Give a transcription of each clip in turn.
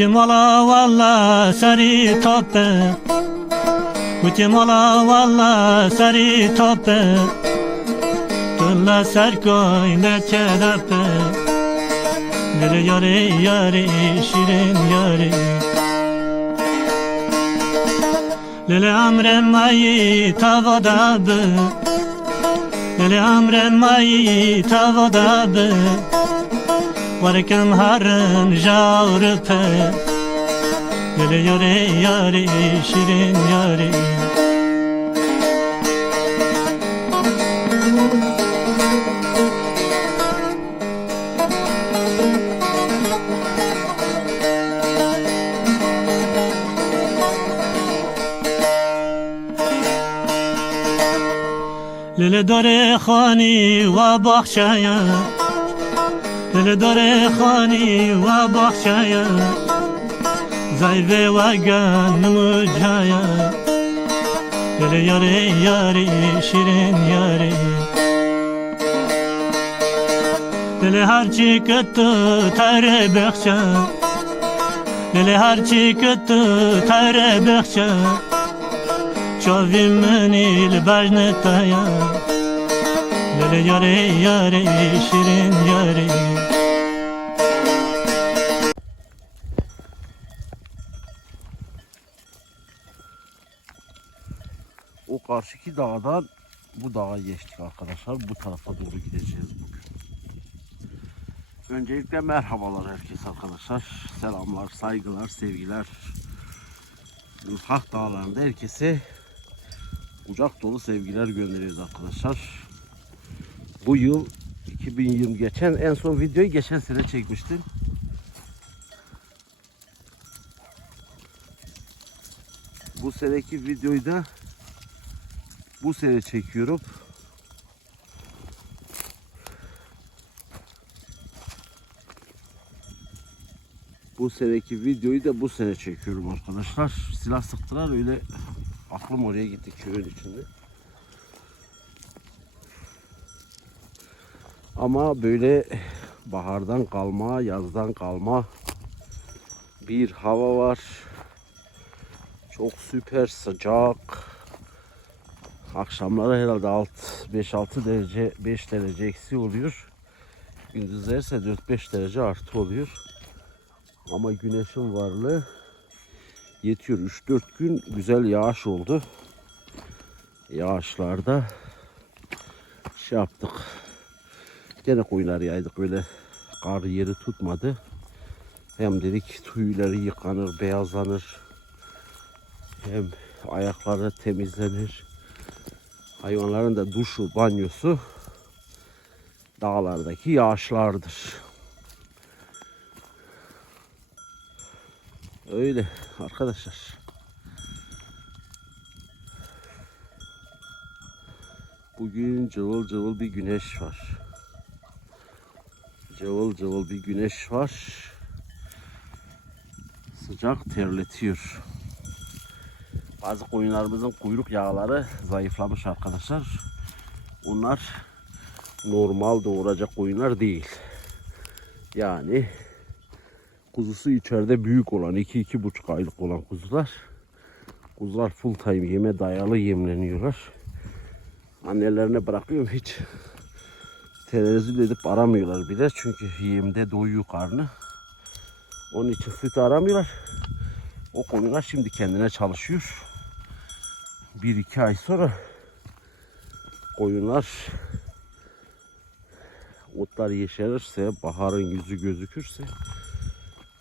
Buti mola valla sari toppe Buti mola valla sari toppe Tulla serkoy ne çedape Nere yare yare şirin yare Lele amrem mayi tavada be. Lele amrem mayi tavada be Varken harın javrupe Yare yare yare şirin yare. Lele dore khani wa دلدار خانی و باخچایا زایوه و گنم جایا دل یاری یاری شیرین یاری. دل هرچی که تو تر بخشا دل هرچی که تو تر بخشا چاوی منی لبجنتایا Lele yare yare şirin yare O karşıki dağdan bu dağa geçtik arkadaşlar. Bu tarafa doğru gideceğiz bugün. Öncelikle merhabalar herkes arkadaşlar. Selamlar, saygılar, sevgiler. Hak dağlarında herkese kucak dolu sevgiler gönderiyoruz arkadaşlar. Bu yıl 2020 geçen en son videoyu geçen sene çekmiştim. Bu seneki videoyu da bu sene çekiyorum. Bu seneki videoyu da bu sene çekiyorum arkadaşlar. Silah sıktılar öyle aklım oraya gitti köyün içinde. Ama böyle bahardan kalma, yazdan kalma bir hava var. Çok süper sıcak. Akşamları herhalde 6 5-6 derece 5 derece eksi oluyor. Gündüzler ise 4-5 derece artı oluyor. Ama güneşin varlığı yetiyor. 3-4 gün güzel yağış oldu. Yağışlarda şey yaptık. Gene koyunlar yaydık böyle kar yeri tutmadı. Hem dedik tüyleri yıkanır, beyazlanır. Hem ayakları temizlenir. Hayvanların da duşu, banyosu dağlardaki yağışlardır. Öyle arkadaşlar. Bugün cıvıl cıvıl bir güneş var. Cıvıl cıvıl bir güneş var. Sıcak terletiyor. Bazı koyunlarımızın kuyruk yağları zayıflamış arkadaşlar. Onlar normal doğuracak koyunlar değil. Yani kuzusu içeride büyük olan 2-2,5 aylık olan kuzular. Kuzular full time yeme dayalı yemleniyorlar. Annelerine bırakıyorum hiç tenezzül edip aramıyorlar bile. Çünkü yemde doyuyor karnı. Onun için süt aramıyorlar. O konular şimdi kendine çalışıyor. Bir iki ay sonra koyunlar otlar yeşerirse, baharın yüzü gözükürse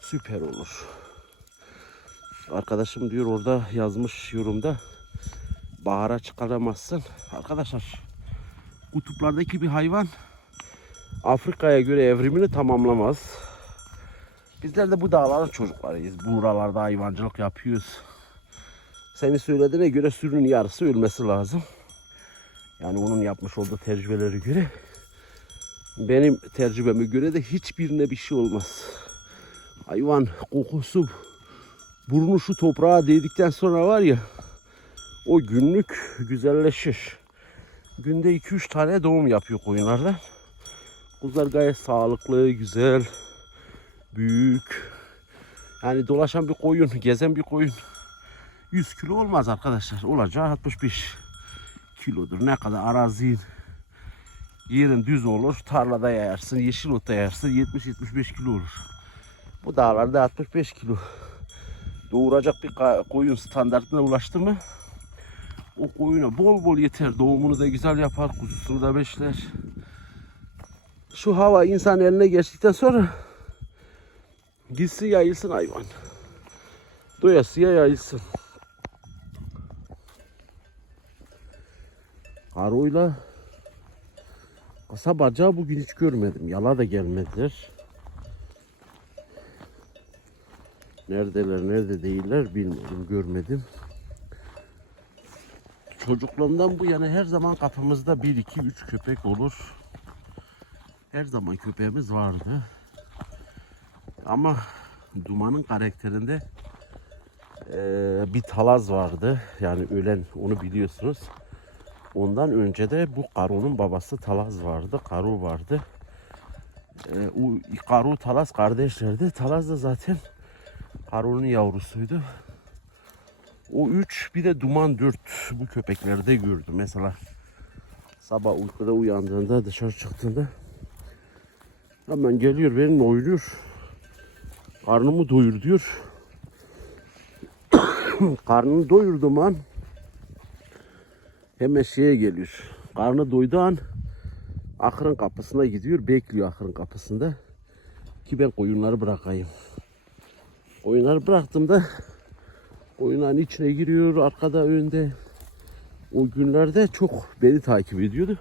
süper olur. Arkadaşım diyor orada yazmış yorumda bahara çıkaramazsın. Arkadaşlar kutuplardaki bir hayvan Afrika'ya göre evrimini tamamlamaz. Bizler de bu dağların çocuklarıyız. Buralarda hayvancılık yapıyoruz. Seni söylediğine göre sürünün yarısı ölmesi lazım. Yani onun yapmış olduğu tecrübeleri göre. Benim tecrübeme göre de hiçbirine bir şey olmaz. Hayvan kokusu burnu şu toprağa değdikten sonra var ya o günlük güzelleşir. Günde 2-3 tane doğum yapıyor koyunlardan. Kuzular gayet sağlıklı, güzel, büyük. Yani dolaşan bir koyun, gezen bir koyun 100 kilo olmaz arkadaşlar. Olacağı 65 kilodur. Ne kadar arazin yerin düz olur. Tarlada yayarsın, yeşil ota yayarsın 70-75 kilo olur. Bu dağlarda 65 kilo. Doğuracak bir koyun standartına ulaştı mı o koyuna bol bol yeter. Doğumunu da güzel yapar, kuzusunu da besler. Şu hava insan eline geçtikten sonra gitsin yayılsın hayvan. Doyasıya yayılsın. Karoyla kasa bacağı bugün hiç görmedim. Yala da gelmediler. Neredeler, nerede değiller bilmiyorum, görmedim. Çocukluğumdan bu yana her zaman kapımızda 1, 2, 3 köpek olur. Her zaman köpeğimiz vardı. Ama Duman'ın karakterinde eee, bir talaz vardı. Yani ölen onu biliyorsunuz. Ondan önce de bu Karu'nun babası Talaz vardı. Karu vardı. Eee, o Karu Talaz kardeşlerdi. Talaz da zaten Karu'nun yavrusuydu. O üç bir de duman dört bu köpeklerde gördüm. Mesela sabah uykuda uyandığında dışarı çıktığında hemen geliyor benimle oynuyor. Karnımı doyur diyor. Karnını doyurdum an hemen şeye geliyor. Karnı doyduğu an ahırın kapısına gidiyor. Bekliyor ahırın kapısında. Ki ben koyunları bırakayım. Koyunları bıraktığımda oyunların içine giriyor arkada önde. O günlerde çok beni takip ediyordu.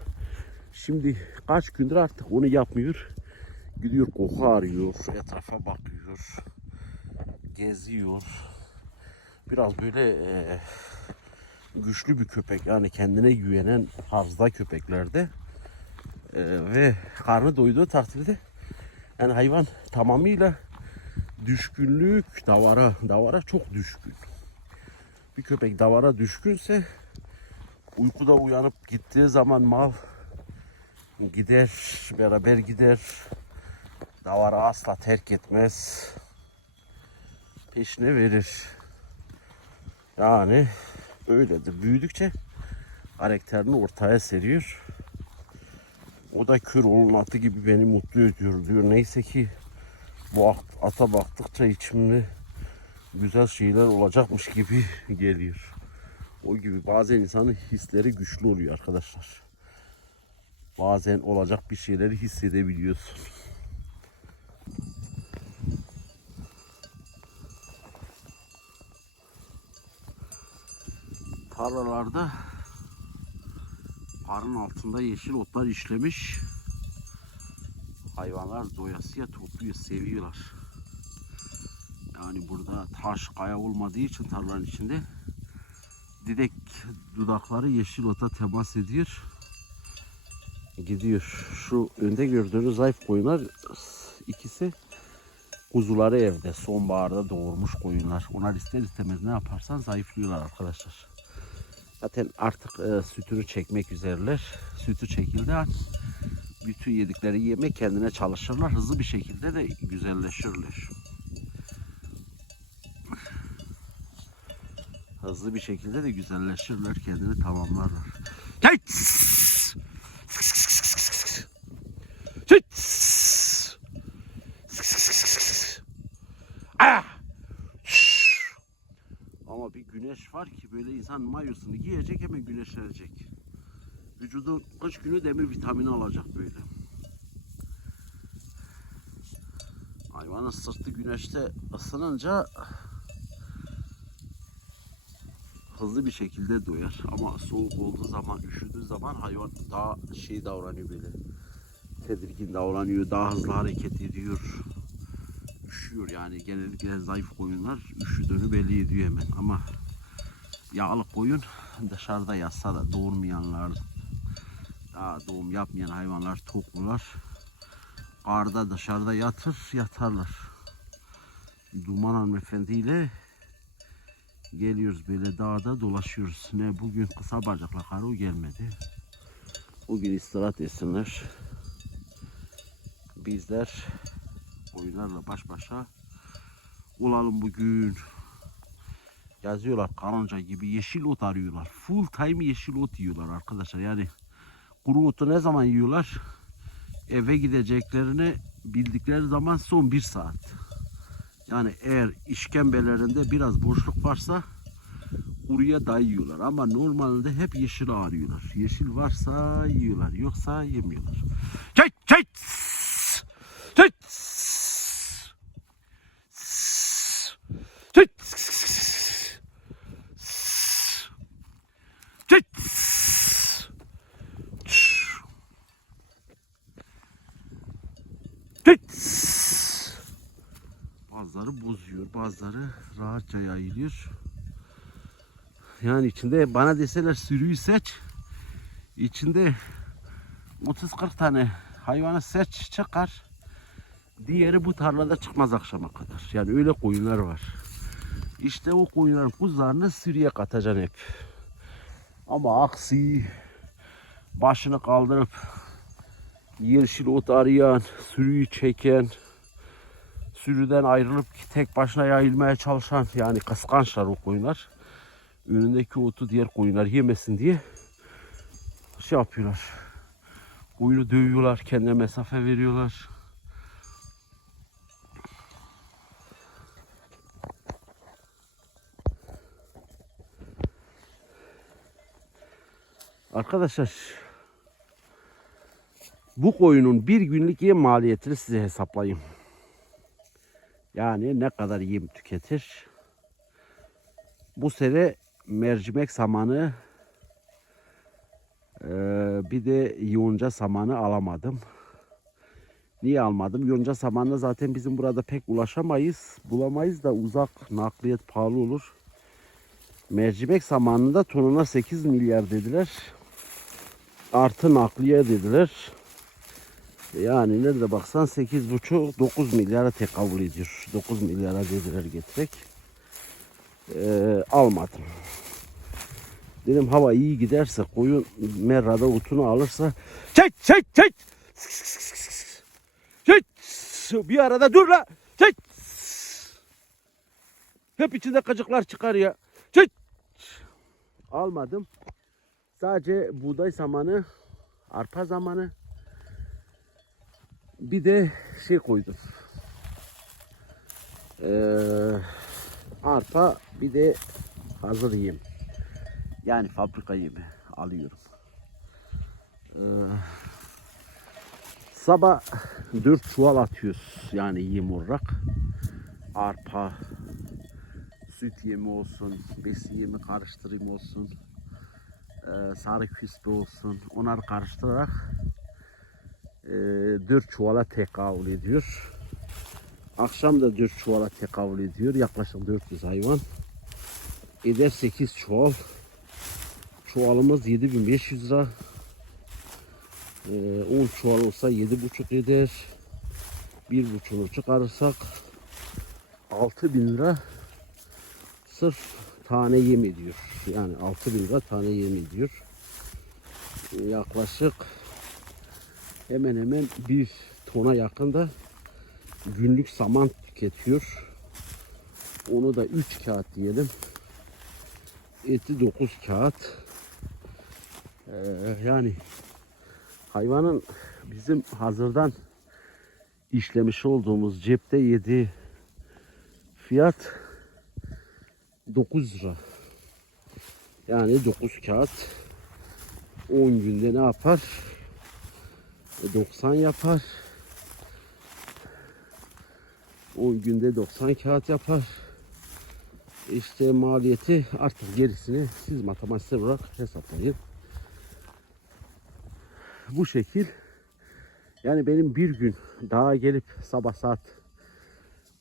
Şimdi kaç gündür artık onu yapmıyor. Gidiyor koku arıyor, etrafa bakıyor, geziyor. Biraz böyle eee, güçlü bir köpek yani kendine güvenen tarzda köpeklerde Eee, ve karnı doyduğu takdirde yani hayvan tamamıyla düşkünlük davara, davara çok düşkün bir köpek davara düşkünse uykuda uyanıp gittiği zaman mal gider, beraber gider. Davara asla terk etmez. Peşine verir. Yani öyledir. Büyüdükçe karakterini ortaya seriyor. O da kör oğlun atı gibi beni mutlu ediyor diyor. Neyse ki bu at- ata baktıkça içimde güzel şeyler olacakmış gibi geliyor. O gibi bazen insanın hisleri güçlü oluyor arkadaşlar. Bazen olacak bir şeyleri hissedebiliyorsun. Tarlalarda karın altında yeşil otlar işlemiş. Hayvanlar doyasıya topluyor, seviyorlar. Yani burada taş kaya olmadığı için tarlanın içinde direkt dudakları yeşil ota temas ediyor. Gidiyor. Şu önde gördüğünüz zayıf koyunlar ikisi kuzuları evde sonbaharda doğurmuş koyunlar. Onlar ister istemez ne yaparsan zayıflıyorlar arkadaşlar. Zaten artık e, sütünü çekmek üzereler. Sütü çekildi bütün yedikleri yemek kendine çalışırlar. Hızlı bir şekilde de güzelleşirler. hızlı bir şekilde de güzelleşirler, kendini tamamlarlar. Hey! Hey! Ah! Ama bir güneş var ki böyle insan mayosunu giyecek hemen güneşlenecek. Vücudu kış günü demir vitamini alacak böyle. Hayvanın sırtı güneşte ısınınca hızlı bir şekilde doyar. Ama soğuk olduğu zaman, üşüdüğü zaman hayvan daha şey davranıyor böyle. Tedirgin davranıyor, daha hızlı hareket ediyor. üşüyor yani genellikle zayıf koyunlar üşüdüğünü belli ediyor hemen ama yağlı koyun dışarıda yatsa da doğurmayanlar daha doğum yapmayan hayvanlar toklular karda dışarıda yatır yatarlar. Duman hanımefendi ile geliyoruz böyle dağda dolaşıyoruz. Ne bugün kısa bacakla karo gelmedi. Bugün istirahat etsinler. Bizler oyunlarla baş başa olalım bugün. Yazıyorlar karınca gibi yeşil ot arıyorlar. Full time yeşil ot yiyorlar arkadaşlar. Yani kuru otu ne zaman yiyorlar? Eve gideceklerini bildikleri zaman son bir saat. Yani eğer işkembelerinde biraz boşluk varsa kuruya dayıyorlar. Ama normalde hep yeşil arıyorlar. Yeşil varsa yiyorlar. Yoksa yemiyorlar. Çek. Çek. Çek. Çek. Bazıları bozuyor, bazıları rahatça yayılıyor. Yani içinde bana deseler sürüyü seç, içinde 30-40 tane hayvanı seç çıkar. Diğeri bu tarlada çıkmaz akşama kadar. Yani öyle koyunlar var. İşte o koyunların kuzularını sürüye katacaksın hep. Ama aksi başını kaldırıp yeşil ot arayan, sürüyü çeken, sürüden ayrılıp tek başına yayılmaya çalışan yani kıskançlar o koyunlar. Önündeki otu diğer koyunlar yemesin diye şey yapıyorlar. Koyunu dövüyorlar, kendine mesafe veriyorlar. Arkadaşlar bu koyunun bir günlük yem maliyetini size hesaplayayım. Yani ne kadar yem tüketir. Bu sene mercimek samanı eee, bir de yonca samanı alamadım. Niye almadım? Yonca samanına zaten bizim burada pek ulaşamayız. Bulamayız da uzak nakliyet pahalı olur. Mercimek samanında tonuna 8 milyar dediler. Artı nakliye dediler. Yani nerede baksan 8,5-9 milyara tekabül ediyor. 9 milyara dediler getirek. Ee, almadım. Dedim hava iyi giderse koyun merrada otunu alırsa çek çek çek! Çek! Bir arada dur la! Çek! Hep içinde kacıklar çıkar ya. Çek! Almadım. Sadece buğday zamanı arpa zamanı bir de şey koydum Ee, arpa bir de hazır yem yani fabrika yemi alıyorum. Ee, sabah 4 çuval atıyoruz yani yem olarak. Arpa, süt yemi olsun, besi yemi karıştırayım olsun, ee, sarı küspe olsun. Onları karıştırarak e, 4 çuvala tekabül ediyor. Akşam da 4 çuvala tekabül ediyor. Yaklaşık 400 hayvan. Eder 8 çuval. Çuvalımız 7500 lira. Ee, 10 çuval olsa 7,5 eder. 1,5'unu çıkarırsak 6000 lira sırf tane yem ediyor. Yani 6000 lira tane yem ediyor. Ee, yaklaşık hemen hemen bir tona yakın da günlük saman tüketiyor. Onu da 3 kağıt diyelim. Eti 9 kağıt. Ee, yani hayvanın bizim hazırdan işlemiş olduğumuz cepte yediği fiyat 9 lira. Yani 9 kağıt 10 günde ne yapar? E, 90 yapar. 10 günde 90 kağıt yapar. İşte maliyeti artık gerisini siz matematiksel olarak hesaplayın. Bu şekil yani benim bir gün daha gelip sabah saat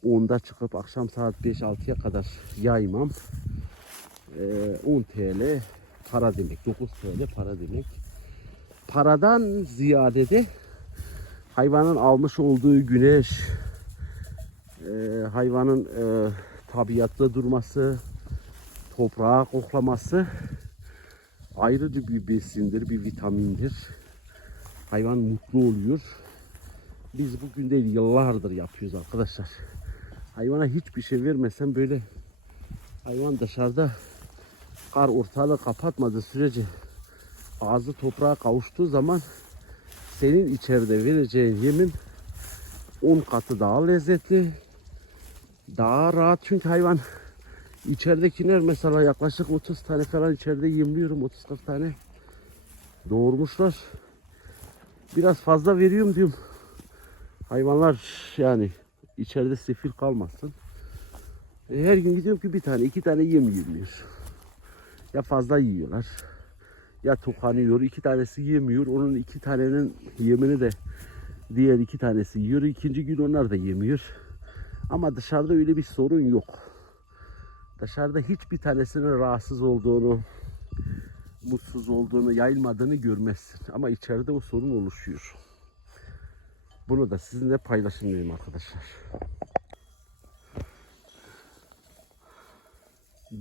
10'da çıkıp akşam saat 5-6'ya kadar yaymam. Ee, 10 TL para demek. 9 TL para demek. Paradan ziyade de hayvanın almış olduğu güneş, e, hayvanın e, tabiatta durması, toprağa koklaması ayrıca bir besindir, bir vitamindir. Hayvan mutlu oluyor. Biz bugün değil yıllardır yapıyoruz arkadaşlar. Hayvana hiçbir şey vermesen böyle hayvan dışarıda kar ortalığı kapatmadığı sürece ağzı toprağa kavuştuğu zaman senin içeride vereceğin yemin 10 katı daha lezzetli, daha rahat çünkü hayvan içeridekiler mesela yaklaşık 30 tane falan içeride yemliyorum 30-40 tane doğurmuşlar. Biraz fazla veriyorum diyorum. Hayvanlar yani içeride sefil kalmasın. E, her gün gidiyorum ki bir tane iki tane yem yemiyor. Ya fazla yiyorlar ya tıkanıyor. iki tanesi yemiyor. Onun iki tanenin yemini de diğer iki tanesi yiyor. İkinci gün onlar da yemiyor. Ama dışarıda öyle bir sorun yok. Dışarıda hiçbir tanesinin rahatsız olduğunu, mutsuz olduğunu, yayılmadığını görmezsin. Ama içeride o sorun oluşuyor. Bunu da sizinle paylaşın dedim arkadaşlar.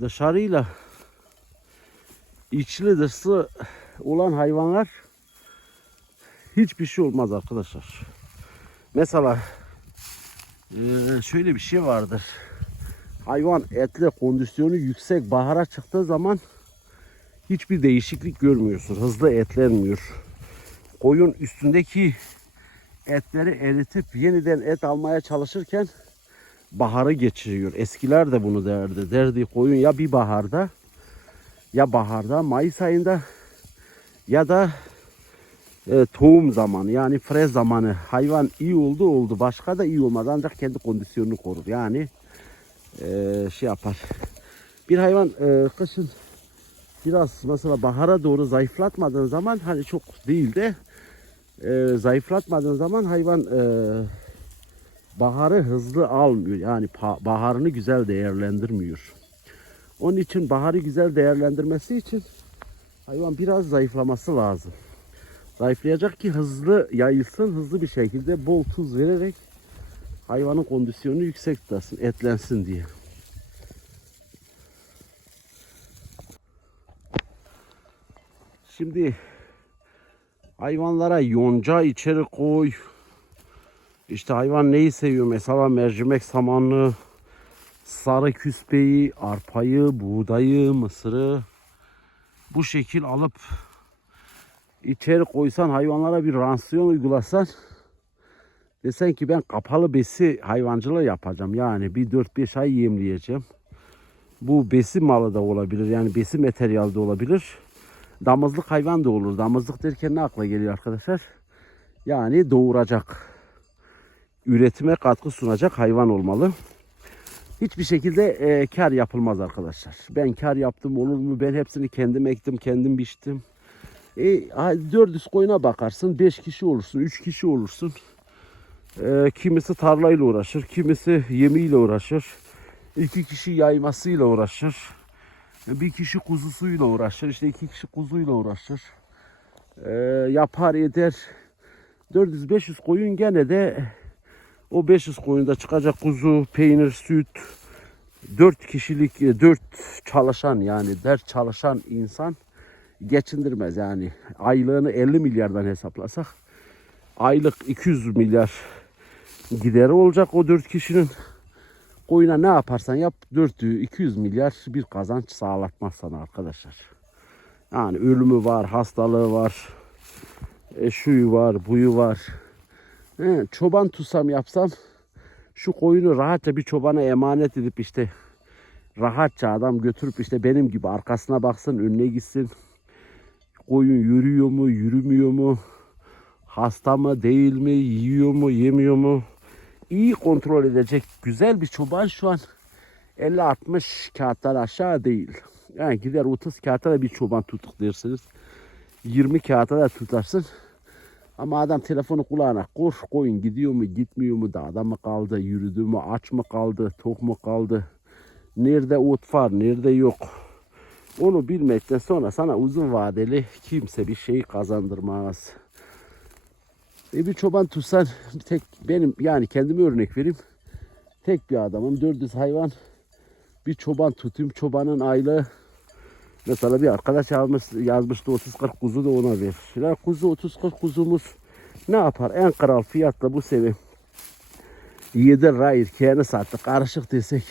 Dışarıyla içli dışlı olan hayvanlar hiçbir şey olmaz arkadaşlar. Mesela eee, şöyle bir şey vardır. Hayvan etli kondisyonu yüksek bahara çıktığı zaman hiçbir değişiklik görmüyorsun. Hızlı etlenmiyor. Koyun üstündeki etleri eritip yeniden et almaya çalışırken baharı geçiriyor. Eskiler de bunu derdi. Derdi koyun ya bir baharda ya baharda Mayıs ayında ya da e, tohum zamanı yani frez zamanı. Hayvan iyi oldu oldu. Başka da iyi olmadı ancak kendi kondisyonunu korur. Yani e, şey yapar. Bir hayvan e, kışın biraz mesela bahara doğru zayıflatmadığın zaman hani çok değil de e, zayıflatmadığın zaman hayvan e, baharı hızlı almıyor. Yani baharını güzel değerlendirmiyor. Onun için baharı güzel değerlendirmesi için hayvan biraz zayıflaması lazım. Zayıflayacak ki hızlı yayılsın, hızlı bir şekilde bol tuz vererek hayvanın kondisyonunu yüksek tutasın, etlensin diye. Şimdi hayvanlara yonca içeri koy. İşte hayvan neyi seviyor? Mesela mercimek samanlı, sarı küspeyi, arpayı, buğdayı, mısırı bu şekil alıp içeri koysan hayvanlara bir ransiyon uygulasan desen ki ben kapalı besi hayvancılığı yapacağım. Yani bir 4-5 ay yemleyeceğim. Bu besi malı da olabilir. Yani besi materyal de olabilir. Damızlık hayvan da olur. Damızlık derken ne akla geliyor arkadaşlar? Yani doğuracak. Üretime katkı sunacak hayvan olmalı hiçbir şekilde e, kar yapılmaz arkadaşlar. Ben kar yaptım olur mu? Ben hepsini kendim ektim, kendim biçtim. E, 400 koyuna bakarsın, 5 kişi olursun, 3 kişi olursun. E, kimisi tarlayla uğraşır, kimisi yemiyle uğraşır. iki kişi yaymasıyla uğraşır. E, bir kişi kuzusuyla uğraşır, işte iki kişi kuzuyla uğraşır. E, yapar eder. 400-500 koyun gene de o 500 koyunda çıkacak kuzu, peynir, süt, 4 kişilik, 4 çalışan yani ders çalışan insan geçindirmez yani. Aylığını 50 milyardan hesaplasak aylık 200 milyar gideri olacak o 4 kişinin. Koyuna ne yaparsan yap 4'ü 200 milyar bir kazanç sağlatmaz sana arkadaşlar. Yani ölümü var, hastalığı var, e, şuyu var, buyu var. He, çoban tutsam yapsam şu koyunu rahatça bir çobana emanet edip işte rahatça adam götürüp işte benim gibi arkasına baksın önüne gitsin. Koyun yürüyor mu yürümüyor mu hasta mı değil mi yiyor mu yemiyor mu iyi kontrol edecek güzel bir çoban şu an 50-60 kağıttan aşağı değil. Yani gider 30 kağıtta da bir çoban tutuk dersiniz. 20 kağıtta da tutarsın. Ama adam telefonu kulağına koş koyun gidiyor mu gitmiyor mu dağda mı kaldı yürüdü mü aç mı kaldı tok mu kaldı nerede ot var nerede yok onu bilmekten sonra sana uzun vadeli kimse bir şey kazandırmaz. E bir çoban tutsan tek benim yani kendime örnek vereyim. Tek bir adamım 400 hayvan bir çoban tutayım çobanın aylığı Mesela bir arkadaş yazmış, yazmıştı 30-40 kuzu da ona ver. Ya kuzu 30-40 kuzumuz ne yapar? En kral fiyatla bu sene 7 lira erkeğini sattı. Karışık desek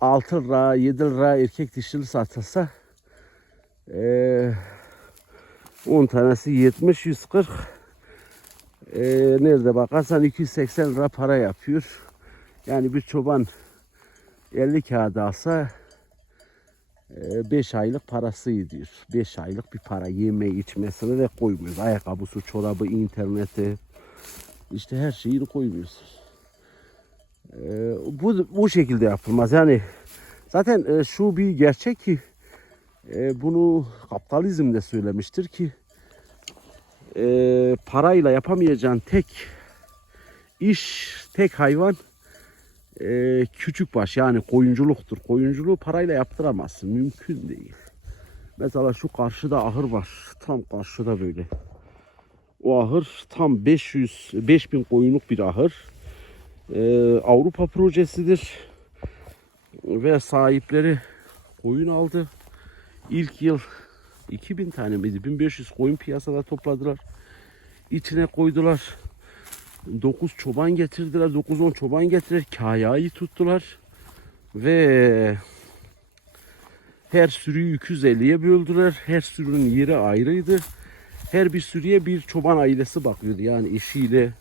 6 lira 7 lira erkek dişili satılsa eee 10 tanesi 70 140 eee nerede bakarsan 280 lira para yapıyor. Yani bir çoban 50 kağıt alsa 5 aylık parası gidiyor. 5 aylık bir para yeme içmesine de koymuyoruz. Ayakkabısı, çorabı, interneti işte her şeyini koymuyoruz. Ee, bu bu şekilde yapılmaz. Yani zaten e, şu bir gerçek ki e, bunu kapitalizm de söylemiştir ki e, parayla yapamayacağın tek iş, tek hayvan e, küçük baş yani koyunculuktur. Koyunculuğu parayla yaptıramazsın. Mümkün değil. Mesela şu karşıda ahır var. Tam karşıda böyle. O ahır tam 500 5000 koyunluk bir ahır. E, Avrupa projesidir. Ve sahipleri koyun aldı. İlk yıl 2000 tane miydi? 1500 koyun piyasada topladılar. İçine koydular. 9 çoban getirdiler. 9-10 çoban getirdiler. Kayayı tuttular. Ve her sürüyü 250'ye böldüler. Her sürünün yeri ayrıydı. Her bir sürüye bir çoban ailesi bakıyordu. Yani eşiyle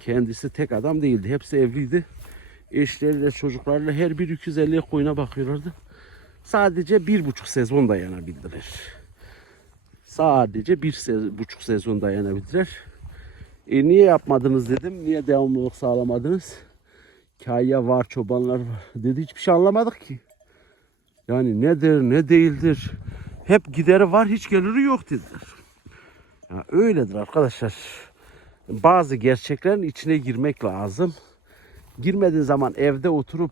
kendisi tek adam değildi. Hepsi evliydi. Eşleriyle çocuklarıyla her bir 250 koyuna bakıyorlardı. Sadece bir buçuk sezon dayanabildiler. Sadece bir se- buçuk sezon dayanabildiler. E niye yapmadınız dedim. Niye devamlılık sağlamadınız? Kaya var, çobanlar var. Dedi hiçbir şey anlamadık ki. Yani nedir, ne değildir. Hep gideri var, hiç geliri yok dediler. Ya öyledir arkadaşlar. Bazı gerçeklerin içine girmek lazım. Girmediğin zaman evde oturup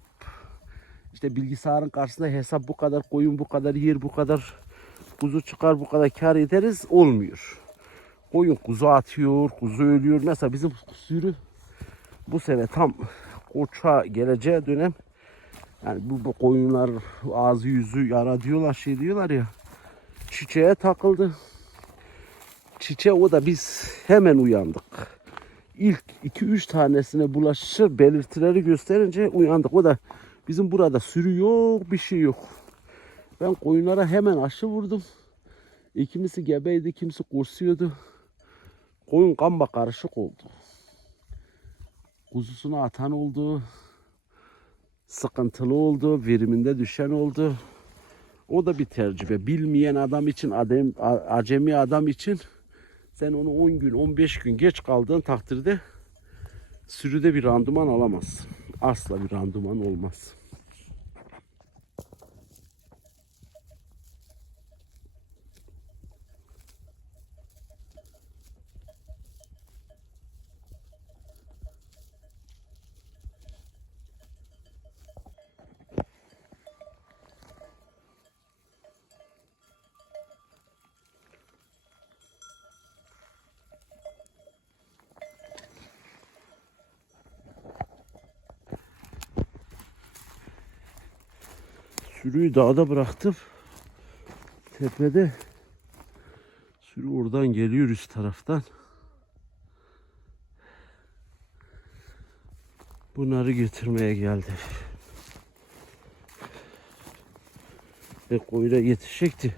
işte bilgisayarın karşısında hesap bu kadar koyun bu kadar yer bu kadar kuzu çıkar bu kadar kar ederiz olmuyor. Koyun kuzu atıyor, kuzu ölüyor. Mesela bizim sürü bu sene tam koça geleceği dönem yani bu, bu koyunlar ağzı yüzü yara diyorlar şey diyorlar ya çiçeğe takıldı. Çiçeğe o da biz hemen uyandık. İlk 2-3 tanesine bulaşır belirtileri gösterince uyandık. O da bizim burada sürü yok bir şey yok. Ben koyunlara hemen aşı vurdum. İkimisi gebeydi, kimisi kursuyordu. Koyun kamba karışık oldu. Kuzusunu atan oldu. Sıkıntılı oldu. Veriminde düşen oldu. O da bir tecrübe. Bilmeyen adam için, adem, acemi adam için sen onu 10 gün, 15 gün geç kaldığın takdirde sürüde bir randıman alamazsın. Asla bir randıman olmaz. Sürüyü dağda bıraktım. Tepede sürü oradan geliyor üst taraftan. Bunları getirmeye geldi. Ve koyuna yetişecekti.